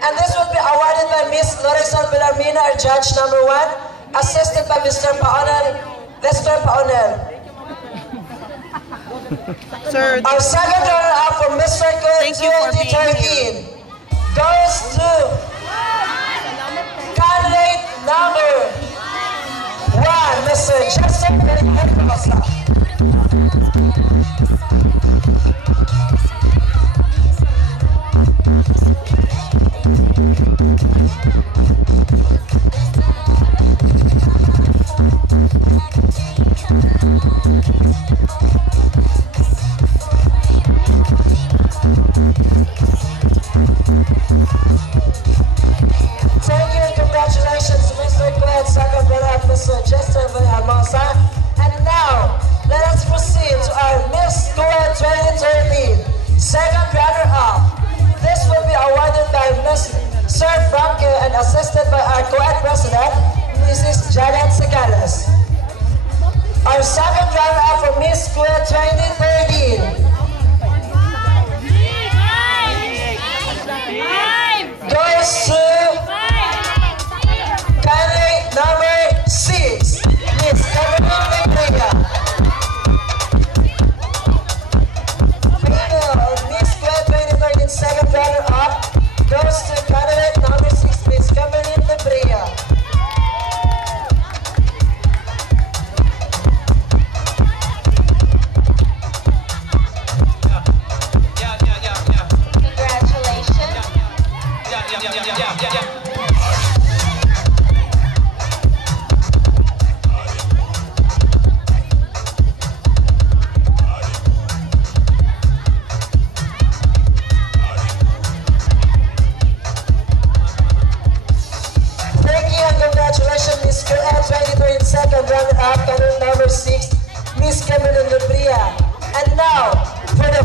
And this will be awarded by Miss Lorisol Bellarmina, our judge number 1, assisted by Mr. Paonel. Sir, our second runner-up for Mr. Good 2013 goes to candidate number 1, Mr. Joseph Mendoza. Thank you and congratulations to Mr. Glenn, second runner-up, Mr. Jester Hermosa. And now, let us proceed to our Miss Glenn 2013 second runner-up. This will be awarded by Ms. Sir Franke and assisted by our co-ed president, Mrs. Janet Segares. Our second runner-up for Miss Glenn 2013 goes to candidate number 6, Miss Evelyn Librega. Miss Glenn 2013 second runner-up goes to candidate number 6, Miss Evelyn Librega. Congratulations, Miss Glenn 2013 second runner-up, candidate number 6, Miss Kimberly Libria. And now, for the